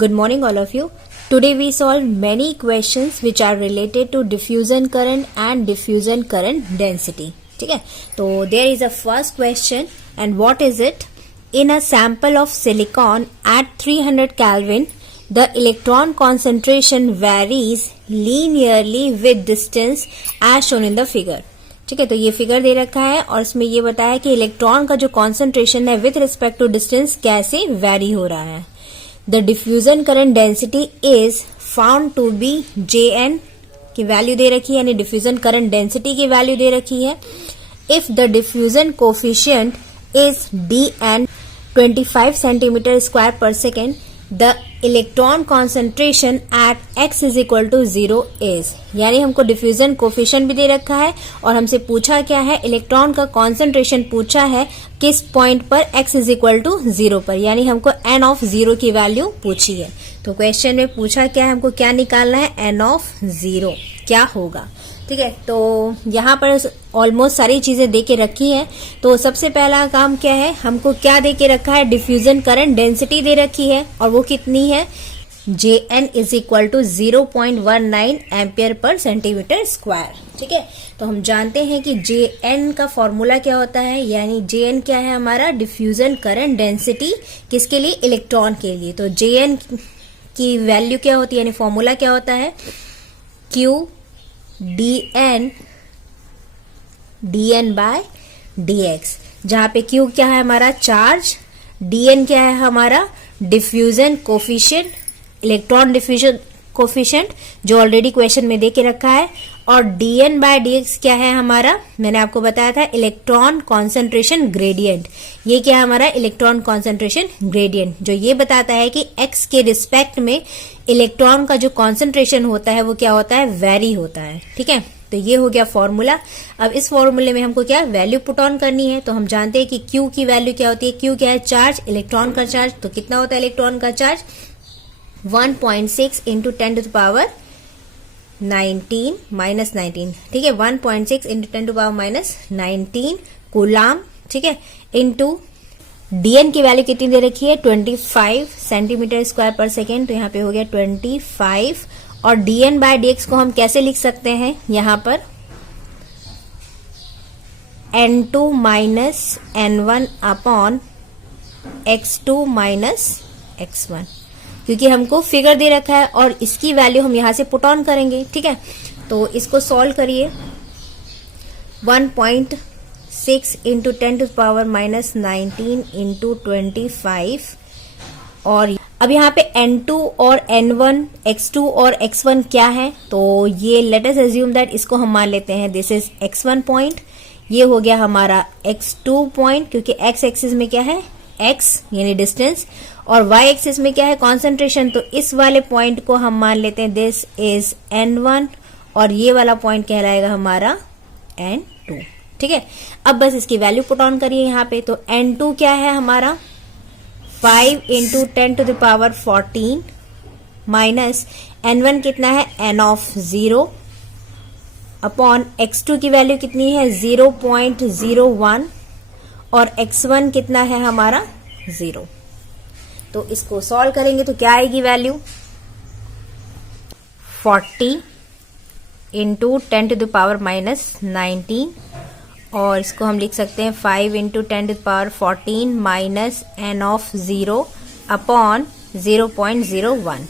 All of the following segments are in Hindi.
Good morning all of you. Today we solve many questions which are related to diffusion current and diffusion current density. ठीक है, तो there is a first question and what is it? In a sample of silicon at 300 Kelvin, the electron concentration varies linearly with distance as shown in the figure. ठीक है, तो ये फिगर दे रखा है और इसमें ये बताया कि इलेक्ट्रॉन का जो कॉन्सेंट्रेशन है विथ रिस्पेक्ट टू डिस्टेंस कैसे वेरी हो रहा है. The diffusion current density is found to be Jn की वैल्यू दे रखी है, यानी डिफ्यूजन करंट डेंसिटी की वैल्यू दे रखी है. If the diffusion coefficient is Dn 25 centimetre square per second, the electron concentration at x is equal to 0 is, यानी हमको डिफ्यूजन कोफिशिएंट भी दे रखा है और हमसे पूछा क्या है, इलेक्ट्रॉन का कॉन्सेंट्रेशन पूछा है किस पॉइंट पर x इज इक्वल टू 0 पर, यानी हमको n ऑफ 0 की वैल्यू पूछी है. तो क्वेश्चन में पूछा क्या है, हमको क्या निकालना है, n ऑफ 0 क्या होगा. ठीक है, तो यहाँ पर ऑलमोस्ट सारी चीजें दे के रखी है. तो सबसे पहला काम क्या है, हमको क्या दे के रखा है, डिफ्यूजन करंट डेंसिटी दे रखी है और वो कितनी है, Jn is equal to 0.19 ampere per centimetre square. ठीक है, तो हम जानते हैं कि Jn का फॉर्मूला क्या होता है, यानी Jn क्या है हमारा, डिफ्यूजन करंट डेंसिटी किसके लिए, इलेक्ट्रॉन के लिए. तो Jn की वैल्यू क्या होती है, यानी फॉर्मूला क्या होता है, Q dn बाय dx, जहां पे Q क्या है हमारा चार्ज, dn क्या है हमारा diffusion coefficient, electron diffusion coefficient जो ऑलरेडी क्वेश्चन में दे के रखा है, और dn बाय dx क्या है हमारा, मैंने आपको बताया था इलेक्ट्रॉन कॉन्सेंट्रेशन ग्रेडियंट. ये क्या है हमारा, इलेक्ट्रॉन कॉन्सेंट्रेशन ग्रेडियंट, जो ये बताता है कि x के रिस्पेक्ट में इलेक्ट्रॉन का जो कॉन्सेंट्रेशन होता है वो क्या होता है, वेरी होता है. ठीक है, तो ये हो गया फॉर्मूला. अब इस फॉर्मूले में हमको क्या वैल्यू पुट ऑन करनी है. तो हम जानते हैं कि Q की वैल्यू क्या होती है, Q क्या है चार्ज, इलेक्ट्रॉन का चार्ज. तो कितना होता है इलेक्ट्रॉन का charge, 1.6 into 10 to the power 19 minus 19. ठीक है, 1.6 into 10 to power minus 19 coulomb. ठीक है, इंटू Dn की वैल्यू कितनी दे रखी है, 25 सेंटीमीटर स्क्वायर पर सेकेंड. तो यहाँ पे हो गया 25, और Dn बाय dx को हम कैसे लिख सकते हैं, यहाँ पर N2 minus N1 upon X2 minus X1, क्योंकि हमको फिगर दे रखा है और इसकी वैल्यू हम यहां से पुट ऑन करेंगे. ठीक है, तो इसको सॉल्व करिए. 1.6 into 10 to power minus 19 into 25, और अब यहाँ पे N2 और N1, X2 और X1 क्या है, तो ये लेट अस अज्यूम दैट इसको हम मान लेते हैं दिस इज X1 पॉइंट, ये हो गया हमारा X2 पॉइंट, क्योंकि X एक्सिस में क्या है, X यानी डिस्टेंस, और Y एक्सिस में क्या है, कॉन्सेंट्रेशन. तो इस वाले पॉइंट को हम मान लेते हैं दिस इज N1 और ये वाला पॉइंट कहलाएगा हमारा N2. ठीक है, अब बस इसकी वैल्यू पुट ऑन करिए यहाँ पे. तो N2 क्या है हमारा, 5 into 10 to the power 14 minus N1 कितना है, N ऑफ 0 अपॉन X2 की वैल्यू कितनी है, 0.01, और X1 कितना है हमारा 0. तो इसको सॉल्व करेंगे तो क्या आएगी value, 40 into 10 to the power minus 19, और इसको हम लिख सकते हैं 5 into 10 to the power 14 minus N of 0 upon 0.01.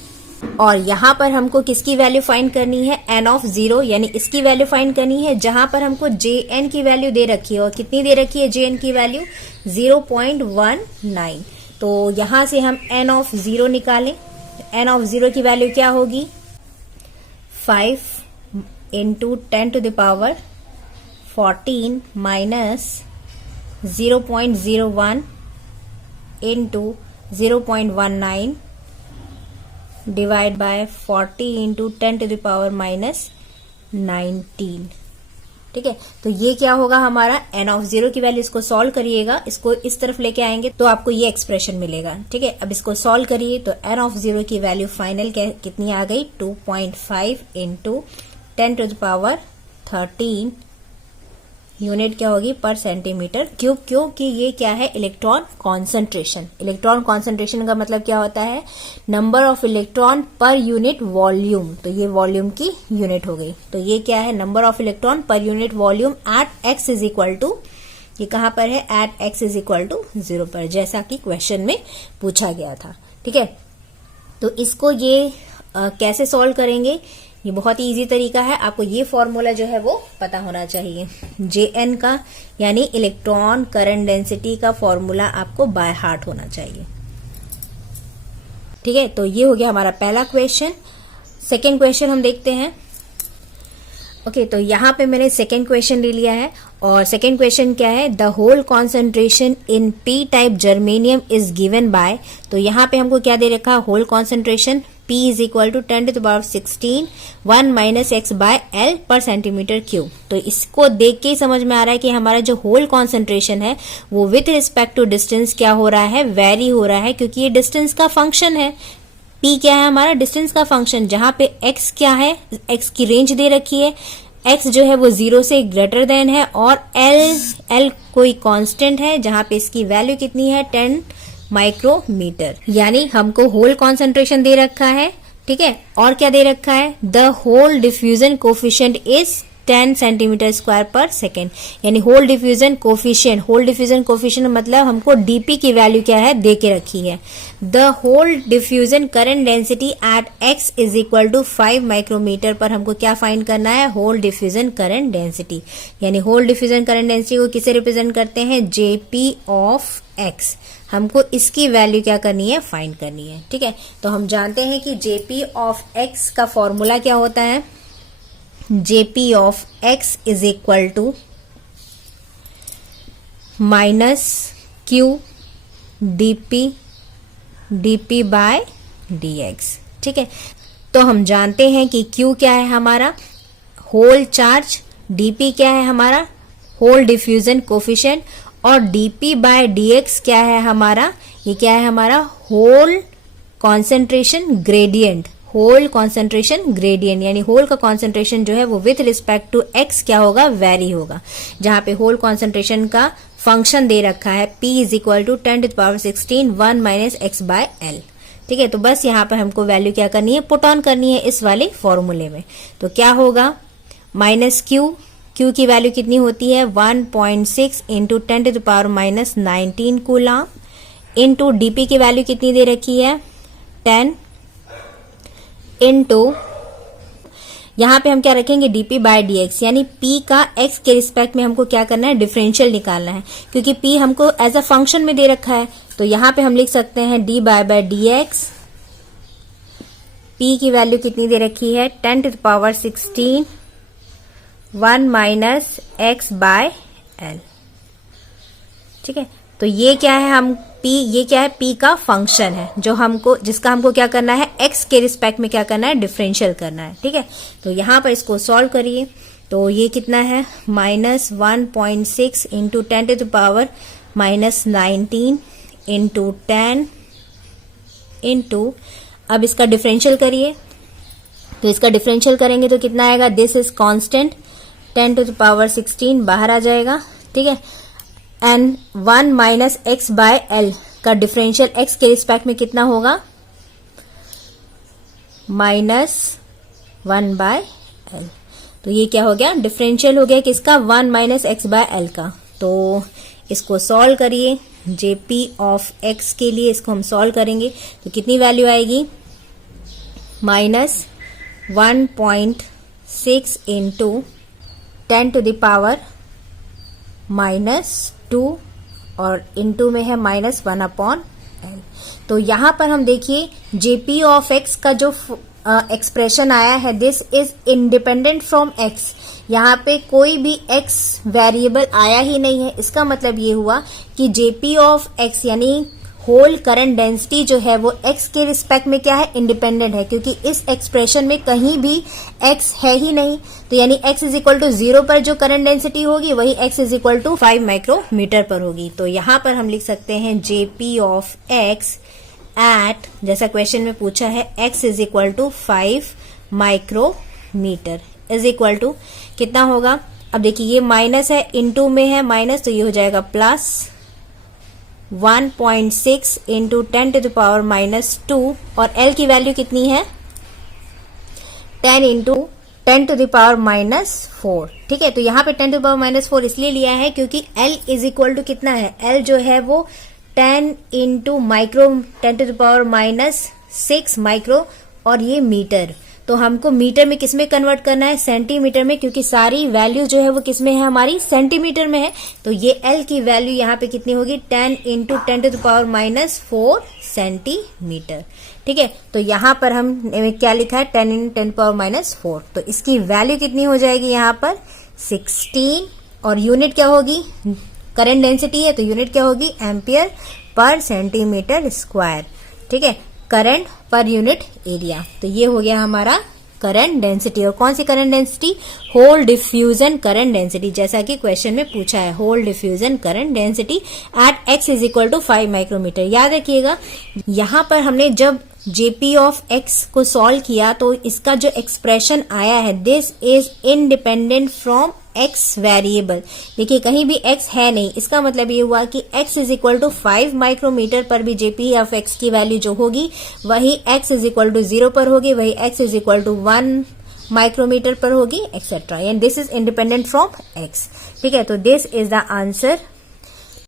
और यहाँ पर हमको किसकी वैल्यू फाइंड करनी है, N ऑफ 0, यानी इसकी वैल्यू फाइंड करनी है, जहां पर हमको Jn की वैल्यू दे रखी है. और कितनी दे रखी है Jn की वैल्यू, 0.19. तो यहां से हम N ऑफ 0 निकालें. N ऑफ 0 की वैल्यू क्या होगी, 5 into 10 to the power 14 minus 0.01 into 0.19 divide by 40 into 10 to the power minus 19. ठीक है, तो ये क्या होगा हमारा N ऑफ 0 की वैल्यू. इसको सॉल्व करिएगा, इसको इस तरफ लेके आएंगे तो आपको ये एक्सप्रेशन मिलेगा. ठीक है, अब इसको सॉल्व करिए तो N ऑफ 0 की वैल्यू फाइनल कितनी आ गई, 2.5 into 10 to the power 13 unit क्या होगी पर सेंटीमीटर क्यूब, क्योंकि ये क्या है इलेक्ट्रॉन कॉन्सेंट्रेशन। इलेक्ट्रॉन कॉन्सेंट्रेशन का मतलब क्या होता है number of electron per unit volume, तो ये वॉल्यूम की यूनिट हो गई। तो ये क्या है number of electron per unit volume at X is equal to, ये कहां पर है at X is equal to 0 पर, जैसा कि क्वेश्चन में पूछा गया था। ठीक है, तो इसको ये कैसे सॉल्व करेंगे, ये बहुत ही इजी तरीका है। आपको ये फॉर्मूला जो है वो पता होना चाहिए, JN का यानी इलेक्ट्रॉन करंट डेंसिटी का फॉर्मूला आपको बाय हार्ट होना चाहिए। ठीक है, तो ये हो गया हमारा पहला क्वेश्चन। सेकेंड क्वेश्चन हम देखते हैं। ओके, तो यहां पे मैंने सेकेंड क्वेश्चन ले लिया है और सेकेंड क्वेश्चन क्या है, the hole concentration in P type germanium is given by, तो यहां पे हमको क्या दे रखा है hole concentration P is equal to 10⁻16 1 minus X by L per centimetre cube. तो इसको देख के ही समझ में आ रहा है कि हमारा जो होल कॉन्सेंट्रेशन है वो विथ रिस्पेक्ट टू डिस्टेंस क्या हो रहा है, वेरी हो रहा है, क्योंकि ये डिस्टेंस का फंक्शन है। P क्या है हमारा डिस्टेंस का फंक्शन, जहां पे x क्या है, x की रेंज दे रखी है, x जो है वो 0 से ग्रेटर देन है, और L कोई कांस्टेंट है जहां पे इसकी वैल्यू कितनी है 10 माइक्रोमीटर, यानी हमको होल कॉन्सेंट्रेशन दे रखा है। ठीक है, और क्या दे रखा है, the hole diffusion coefficient is 10 centimetre square per second, यानी hole diffusion coefficient, hole diffusion coefficient मतलब हमको डीपी की वैल्यू क्या है दे के रखी है। The hole diffusion current density at X is equal to 5 micrometre पर हमको क्या फाइंड करना है, होल डिफ्यूजन करंट डेंसिटी, यानी होल डिफ्यूजन करंट डेंसिटी को किसे रिप्रेजेंट करते हैं, जेपी ऑफ एक्स। हमको इसकी वैल्यू क्या करनी है, फाइंड करनी है। ठीक है, तो हम जानते हैं कि जेपी ऑफ एक्स का फॉर्मूला क्या होता है, JP of X is equal to minus Q DP by DX. ठीक है, तो हम जानते हैं कि क्यू क्या है हमारा होल चार्ज, डीपी क्या है हमारा होल डिफ्यूजन कोफिशिएंट, और डीपी बाय डीएक्स क्या है हमारा, ये क्या है हमारा hole concentration gradient, hole concentration gradient, यानी होल का कॉन्सेंट्रेशन जो है वो विथ रिस्पेक्ट टू एक्स क्या होगा, वेरी होगा, जहां पे होल कॉन्सेंट्रेशन का फंक्शन दे रखा है P is equal to 10⁻16 1 minus X by L। ठीक है, तो बस यहाँ पर हमको वैल्यू क्या करनी है, पुट ऑन करनी है इस वाले फॉर्मूले में। तो क्या होगा माइनस क्यू की वैल्यू कितनी होती है 1.6 इंटू 10⁻19 कूलम, इंटू डीपी की वैल्यू कितनी दे रखी है 10, इंटू यहां पे हम क्या रखेंगे डीपी बाय डीएक्स, यानी P का x के रिस्पेक्ट में हमको क्या करना है, डिफरेंशियल निकालना है, क्योंकि P हमको एज अ फंक्शन में दे रखा है। तो यहां पे हम लिख सकते हैं डी बाय डीएक्स, P की वैल्यू कितनी दे रखी है 10⁻16 1 माइनस एक्स बाय एल। ठीक है, तो ये क्या है हम ये क्या है P का फंक्शन है जो हमको जिसका हमको क्या करना है x के रिस्पेक्ट में क्या करना है, डिफरेंशियल करना है। ठीक है, तो यहां पर इसको सॉल्व करिए, तो ये कितना है माइनस 1.6 इंटू 10⁻19 इंटू 10 इंटू, अब इसका डिफरेंशियल करिए, तो इसका डिफरेंशियल करेंगे तो कितना आएगा, दिस इज कांस्टेंट 10⁻16 बाहर आ जाएगा। ठीक है, and 1 minus X by L का डिफरेंशियल एक्स के रिस्पेक्ट में कितना होगा, -1 बाय एल। तो ये क्या हो गया, डिफरेंशियल हो गया किसका, 1 माइनस एक्स बाय एल का। तो इसको सॉल्व करिए, जेपी ऑफ एक्स के लिए इसको हम सॉल्व करेंगे तो कितनी वैल्यू आएगी, -1.6 इंटू 10⁻⁻2 और इंटू में है -1/L। तो यहां पर हम देखिए जेपी ऑफ एक्स का जो एक्सप्रेशन आया है, this is independent from x, यहाँ पे कोई भी x वेरिएबल आया ही नहीं है। इसका मतलब ये हुआ कि जेपी ऑफ एक्स यानी होल करंट डेंसिटी जो है वो x के रिस्पेक्ट में क्या है, इंडिपेंडेंट है, क्योंकि इस एक्सप्रेशन में कहीं भी x है ही नहीं। तो यानी x इज इक्वल टू 0 पर जो करंट डेंसिटी होगी वही x is equal to 5 micrometre पर होगी। तो यहां पर हम लिख सकते हैं जेपी ऑफ x एट, जैसा क्वेश्चन में पूछा है, x is equal to 5 micrometre is equal to कितना होगा, अब देखिए ये माइनस है, इनटू में है माइनस, तो ये हो जाएगा प्लस 1.6 इंटू 10⁻²। और L की वैल्यू कितनी है 10 इंटू 10⁻⁻4। ठीक है, तो यहाँ पे 10⁻⁻4 इसलिए लिया है क्योंकि L इज इक्वल टू कितना है, L जो है वो 10 इंटू माइक्रो 10⁻⁻6 माइक्रो, और ये मीटर। तो हमको मीटर में किस में कन्वर्ट करना है, सेंटीमीटर में, क्योंकि सारी वैल्यू जो है वो किस में है, हमारी सेंटीमीटर में है। तो ये L की वैल्यू यहाँ पे कितनी होगी 10 इंटू 10⁻⁻4 सेंटीमीटर। ठीक है, तो यहाँ पर हम क्या लिखा है 10 इंटू 10⁻⁻4, तो इसकी वैल्यू कितनी हो जाएगी यहाँ पर 16। और यूनिट क्या होगी, करंट डेंसिटी है तो यूनिट क्या होगी एम्पियर पर सेंटीमीटर स्क्वायर। ठीक है, करंट पर यूनिट एरिया। तो ये हो गया हमारा करंट डेंसिटी। और कौन सी current density, hole diffusion current density, जैसा कि क्वेश्चन में पूछा है, hole diffusion current density at x is equal to 5 micrometre. याद रखिएगा यहां पर हमने जब जेपी ऑफ x को सॉल्व किया तो इसका जो एक्सप्रेशन आया है this is independent from x variable. देखिए कहीं भी x है नहीं, इसका मतलब ये हुआ कि x is equal to 5 micrometre पर भी जेपी ऑफ x की वैल्यू जो होगी वही x इज इक्वल टू 0 पर होगी, वही x is equal to 1 micrometre पर होगी, etcetera, and this is independent from x। ठीक है, तो दिस इज द आंसर